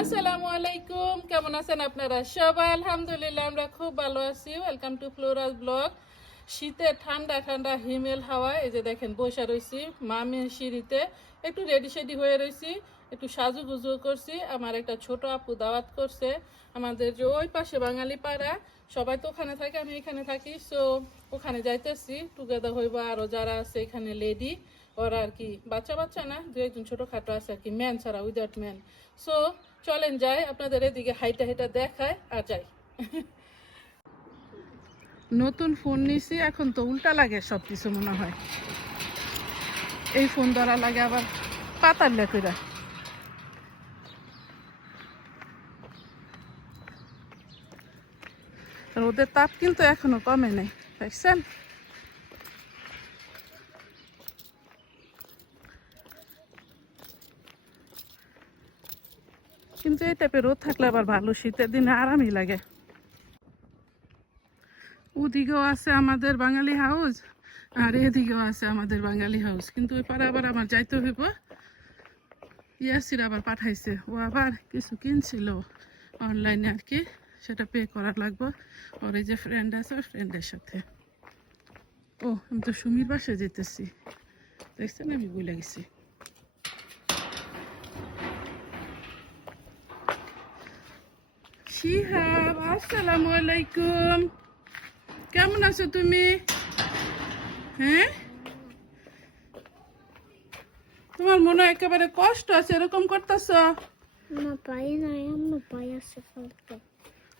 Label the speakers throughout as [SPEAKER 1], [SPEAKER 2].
[SPEAKER 1] আসসালামু আলাইকুম কেমন আছেন আপনারা? সবাই আলহামদুলিল্লাহ, আমরা খুব ভালো আছি। ওয়েলকাম টু ফ্লোরাল ব্লগ শীতে ঠান্ডা ঠান্ডা, হিমেল হাওয়া। এই যে দেখেন, বসে রয়েছি মামি সিঁড়িতে। একটু রেডি সেডি হয়ে রয়েছি একটু সাজু গুজু করছি। আমার একটা ছোট আপু দাওয়াত করছে। আমাদের যে ওই পাশে বাঙালি পাড়া সবাই তো ওখানে থাকে, আমি এখানে থাকি সো ওখানে যাইতেছি। টুগেদার হইব আরও যারা আছে এখানে লেডি ওরা আর কি, বাচ্চা বাচ্চা না, দু একজন ছোটখাটো আছে আর কি ম্যান ছাড়া উইদাউট ম্যান সো চলেন যাই, আপনাদের এদিকে হাইটা হাইটা দেখায় আর যাই। নতুন ফোন নিছি, এখন তো উল্টা লাগে সব কিছু মনে হয়। এই ফোন ধরা লাগে আবার পাতার লেখা। রোদের তাপ কিন্তু এখনও কমে নাই, দেখছেন? কিন্তু এই টাইপের রোদ থাকলে আবার ভালো, শীতের দিনে আরামই লাগে। ওদিকেও আছে আমাদের বাঙালি হাউস আর এদিকেও আছে আমাদের বাঙালি হাউস কিন্তু ওই পারে আবার আমার যাইতে হইব। ইয়াসির আবার পাঠাইছে, ও আবার কিছু কিনছিল অনলাইনে আর কি। সেটা পে করার লাগবে। ওর এই যে ফ্রেন্ড আছে, ওই ফ্রেন্ডের সাথে। ও, আমি তো সুমির বাসায় যেতেছি। দেখছেন, আমি ভুলে গেছি। কেমন আছো তুমি? হ্যাঁ? তোমার মনে একেবারে কষ্ট আছে, এরকম করতেছ?
[SPEAKER 2] আমার পায়ে নাই আমার পায়ে আছে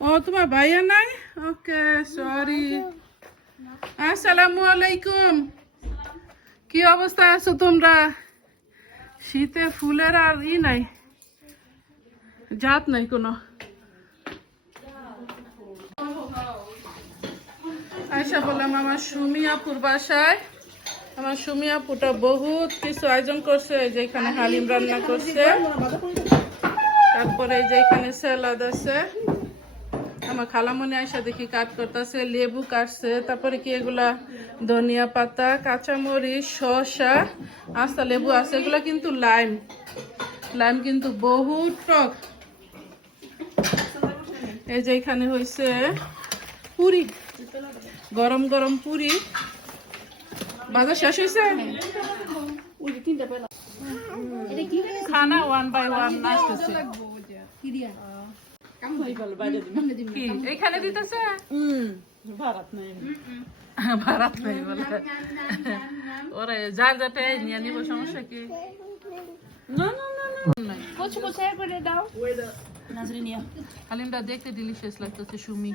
[SPEAKER 1] ও, তোমার ভাইয়া নাই? ওকে সরি আসসালামু আলাইকুম। কি অবস্থায় আছো তোমরা? শীতে ফুলের আর ই নাই, জাত নাই কোনো। আয়সা বললাম, আমার সুমিয়াপুর বাসায়। আমার সুমিয়াপুটা বহুত কিছু আয়োজন করছে, এই যে হালিম রান্না করছে। তারপরে এই যে স্যালাদ আছে। আমার খালামনি আয়সা দেখি কাট করতেছে লেবু কাটছে তারপরে কি এগুলা? ধনিয়া পাতা কাঁচামরিচ শসা আস্তা লেবু আছে। এগুলা কিন্তু লাইম। লাইম কিন্তু বহুত টক। এই যে এখানে হয়েছে পুরি। গরম গরম পুরি। বাজার শেষ হয়েছে খানা ওয়ান বাই ওয়ান এখানে দিতেছে? ভাড়াত নাই। বলে। ওরা যার যাতে নিয়ে নিব সমস্যা কি?
[SPEAKER 2] কচু কোথায় করে দাও।
[SPEAKER 1] হালিমটা দেখতে ডিলিশিয়াস লাগতেছে সুমি।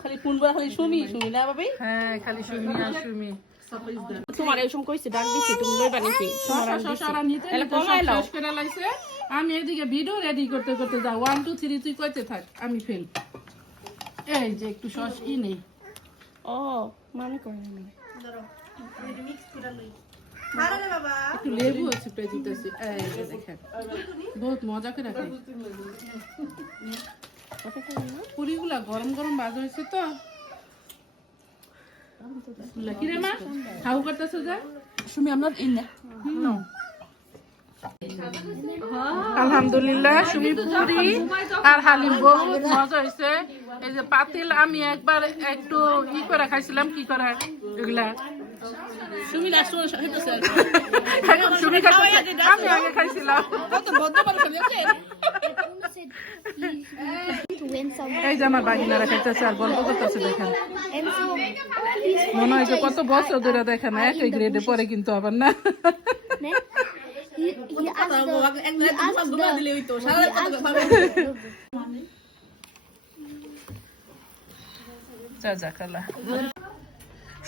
[SPEAKER 3] খালি পুনবা খালি শুমি শুমি না ভাবি?
[SPEAKER 1] হ্যাঁ খালি সুমি আর সুমি।
[SPEAKER 3] তোমার সময় কইছে ডাক দিছি তুমি লইবা নাকি? এলা কমাই লাও।
[SPEAKER 1] করে লাইছে। আমি এদিকে ভিডিও রেডি করতে করতে যা ওয়ান টু থ্রি তুই কইতে থাক আমি ফেল এই যে একটু সস ই নেই।
[SPEAKER 3] ও মানে করে না?
[SPEAKER 1] একটু লেবু আছে পেয়ে এই দেখেন বহুত মজা করে পুরিগুলা গরম গরম বাজ হয়েছে তো। কি রে মা হাউ করতেছো যা।
[SPEAKER 3] শুমি আমরা ইন্না
[SPEAKER 1] আলহামদুলিল্লাহ সুমি পুরি আর হালিম বহুত মজা হয়েছে এই যে পাতিল আমি একবার একটু ই করে খাইছিলাম কি করে এগুলা?
[SPEAKER 3] শুমি লাস্ট
[SPEAKER 1] সুমি আমি আগে খাইছিলাম। এই যে আমার আর গল্প করতেছে দেখেন। মনে হয় কত বছর ধরে একই গ্রেডে পরে কিন্তু আবার না।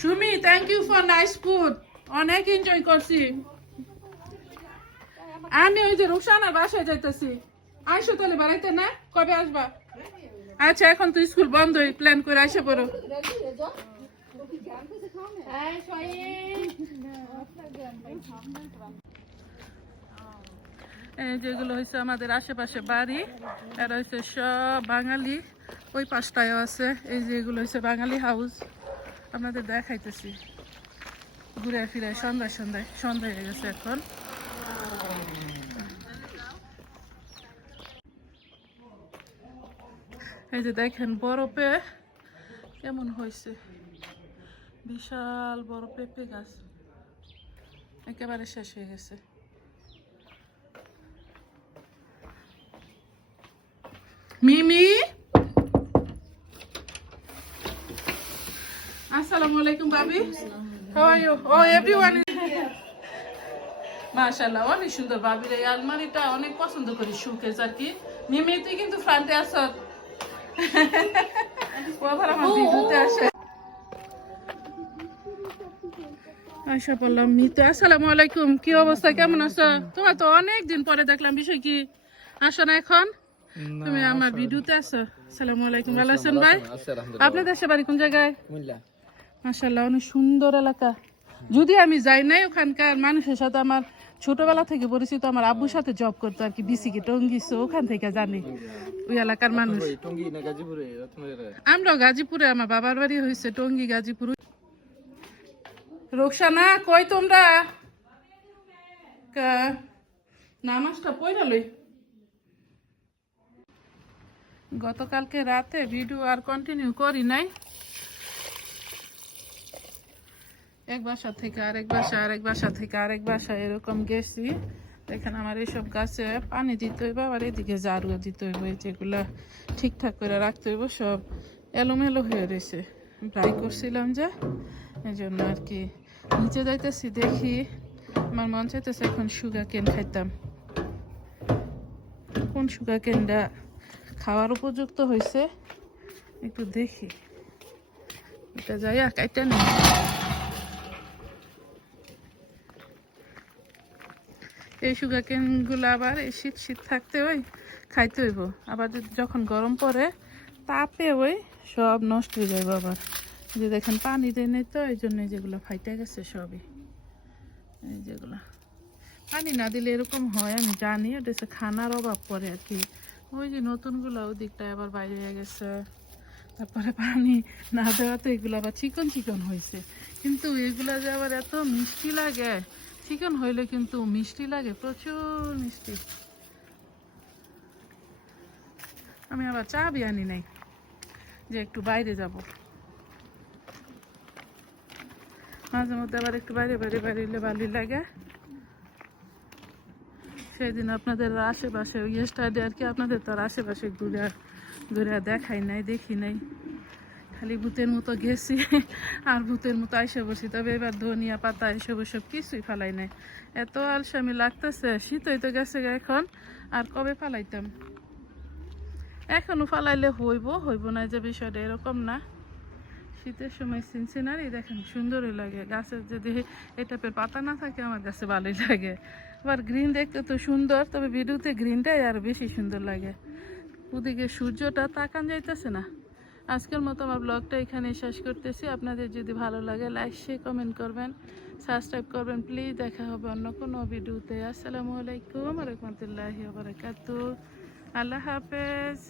[SPEAKER 1] Sumi thank you for nice food অনেক এনজয় করছি। আমি ওই যে রুকসানার বাসায় যাইতেছি। আইসো তাহলে বাড়াইতে না? কবে আসবা? আচ্ছা এখন তো স্কুল বন্ধই প্ল্যান করে আসে পড়ো। যেগুলো হয়েছে আমাদের আশেপাশে বাড়ি আর হয়েছে সব বাঙালি, ওই পাশটায়ও আছে। এই যেগুলো হয়েছে বাঙালি হাউস আপনাদের দেখাইতেছি। ঘুরে ফিরে সন্ধ্যায় সন্ধ্যায় সন্ধ্যা হয়ে গেছে এখন। এই যে দেখেন বরফে কেমন হয়েছে। বিশাল বড় পেঁপে গাছ। একেবারে শেষ হয়ে গেছে। মিমি? আসসালামু আলাইকুম হাউ ও এভরিওয়ান মাশাআল্লাহ, অনেক সুন্দর ভাবির এই আলমারিটা অনেক পছন্দ করি, শোকেস আর কি। মিমি, তুই কিন্তু ফ্রান্টে আস ও আবার আমার ভিডিওতে আসে আশা বললাম মিতু আসসালামু আলাইকুম। কি অবস্থা? কেমন আছো? তোমার তো অনেক দিন পরে দেখলাম বিষয় কি? আসো না এখন। তুমি আমার ভিডিওতে আছো আসসালামু আলাইকুম। ভালো আছেন ভাই? আপনাদের দেশে বাড়ি কোন জায়গায়? মাশাল্লাহ অনেক সুন্দর এলাকা। যদি আমি যাই নাই ওখানকার মানুষের সাথে আমার ছোটবেলা থেকে পরিচিত আমার আব্বুর সাথে জব করতো আর কি বিসিকে টঙ্গিস ওখান থেকে জানি। ওই এলাকার মানুষ। আমরাও গাজীপুরে? আমার বাবার বাড়ি হয়েছে টঙ্গি গাজীপুর। রোকসানা কই তোমরা? নামাজটা পড়া লই। গতকালকে রাতে ভিডিও আর কন্টিনিউ করি নাই। এক বাসা থেকে আরেক বাসা আরেক বাসা থেকে আরেক বাসা এরকম গেছি। দেখেন আমার এইসব গাছে পানি দিতে হইব, আবার এদিকে জারুও দিতে হইব যেগুলা ঠিকঠাক করে রাখতে হইব, সব এলোমেলো হয়ে রয়েছে। ড্রাই করছিলাম যে এই জন্য আর কি। নিচে যাইতেছি, দেখি। আমার মন চাইতেছে এখন সুগার কেন খাইতাম। কোন সুগার কেনটা খাওয়ার উপযুক্ত হয়েছে একটু দেখি। এটা যাই কাইটা নেই। এই সুগার কেনগুলো আবার এই শীত শীত থাকতে ওই খাইতে হইব। আবার যখন গরম পড়ে, তাপে ওই সব নষ্ট হয়ে যাবে আবার। যে দেখেন পানি দেয় নেই তো, এই জন্য যেগুলো ফাইটে গেছে সবই। এই যেগুলো। পানি না দিলে এরকম হয়, আমি জানি ওটা খানার অভাব পড়ে আর কি। ওই যে নতুনগুলো ওই দিকটায় আবার বাইরে গেছে। তারপরে পানি না দেওয়াতে এগুলো আবার চিকন চিকন হয়েছে। কিন্তু এগুলা যে আবার এত মিষ্টি লাগে, চিকন হইলে কিন্তু মিষ্টি লাগে, প্রচুর মিষ্টি। আমি আবার চা বিয়ানি নাই, যে একটু বাইরে যাব। মাঝে মধ্যে আবার একটু বাইরে বাইরে বাইরে ভালোই লাগে। সেদিন আপনাদের আশেপাশে ইয়ে স্টাডি আর কি আপনাদের তো আর আশেপাশে ঘুরে ঘুরে দেখাই নাই, দেখি নাই। খালি ভূতের মতো গেছি, আর ভূতের মতো আইসে বসি। তবে এবার ধনিয়া পাতা, এসব সব কিছুই ফালাই নাই। এত আলসামি লাগতেছে, শীতই তো গেছে এখন, আর কবে ফালাইতাম? এখনও ফালাইলে হইব হইব না যে বিষয়টা এরকম না। শীতের সময় সিনসিনারি দেখেন, সুন্দরই লাগে। গাছের যদি টাইপের পাতা না থাকে, আমার কাছে ভালোই লাগে। আবার গ্রিন দেখতে তো সুন্দর, তবে ভিডিওতে গ্রিনটাই আর বেশি সুন্দর লাগে। ওদিকে সূর্যটা তাকান যাইতেছে না। আজকের মতো আমার ব্লগটা এখানে শেষ করতেছি। আপনাদের যদি ভালো লাগে লাইক শেয়ার কমেন্ট করবেন সাবস্ক্রাইব করবেন। প্লিজ দেখা হবে অন্য কোনো ভিডিওতে। আসসালামু আলাইকুম আলহামদুলিল্লাহ আল্লাহ হাফেজ।